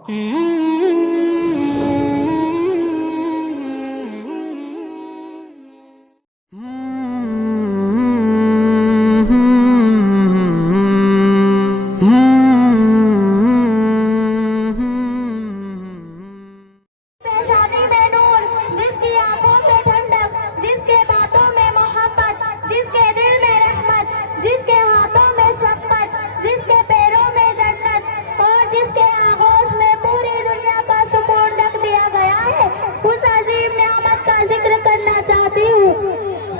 पेशानी में नूर, जिसकी आंखों में ठंडक, जिसके बातों में मोहब्बत, जिसके दिल में रहमत, जिसके हाथों में शफकत, जिसके पैरों में जन्नत और जिसके आगोश में पूरी दुनिया का सुकून रख दिया गया है, उस अजीम नियामत का जिक्र करना चाहती हूँ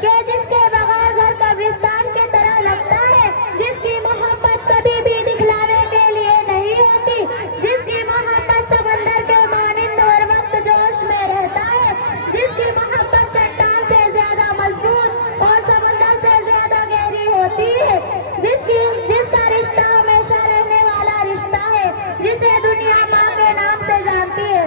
कि जिसके बगैर घर कब्रिस्तान की तरह लगता है, जिसकी मोहब्बत कभी भी दिखलाने के लिए नहीं होती, जिसकी मोहब्बत समंदर के मानिंद हर वक्त जोश में रहता है, जिसकी मोहब्बत चट्टान से ज्यादा मजबूत और समंदर से ज्यादा गहरी होती है, जिसका रिश्ता हमेशा रहने वाला रिश्ता है, जिसे दुनिया माँ के नाम से जानती है।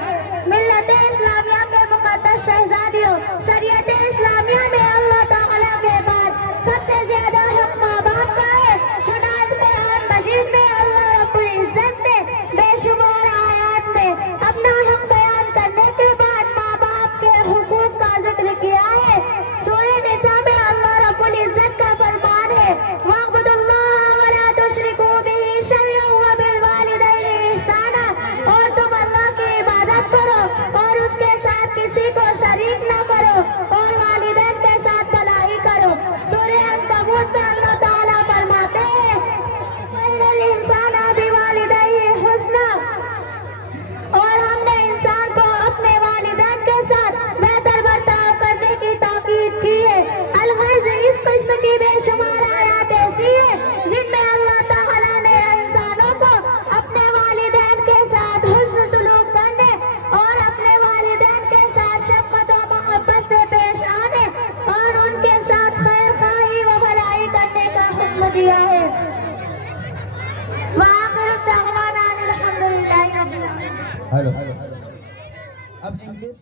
मिल्लत इस्लामिया के मुक़द्दस शहजादियों, शरीयत इस्लामिया में अल्लाह ताला के बाद सबसे ज्यादा हक माँ बाप का है। चुनांच कुरान मजीद में अल्लाह रब्बुल इज्जत ने बेशुमार आयात में अपना हक बयान करने के बाद माँ बाप के हुकूक का जिक्र किया है। सूरह निसा में अल्लाह रब्बुल इज्जत का फरमान है, वअब्दुल्लाह वला तुशरिकू बिही शैअन व बिल वालिदैनि इहसाना, और तुम अल्लाह की इबादत करो और उसके साथ किसी को शरीक न करो और वालिदैन के साथ भलाई करो। सूरह अनकबूत में अल्लाह ताला फरमाते हैं, वल्लिल इंसाना बिवालिदैहि हुस्ना, और हमने इंसान को अपने वालिदैन के साथ बेहतर बर्ताव करने की ताकीद की है। अलगर्ज इस किस्म की बेशुमार आयात ऐसी है जिनमें अल्लाह ताला ने इंसानों को अपने वालिदैन के साथ हुस्न सुलूक करने और अपने वालिदैन के साथ शफ़क़त व मोहब्बत से पेश आने और उनके साथ खैर खाही व भलाई करने का हुक्म दिया है। वआखिरु दअवाना अनिल हम्दुलिल्लाहि रब्बिल आलमीन। हेलो अब इंग्लिश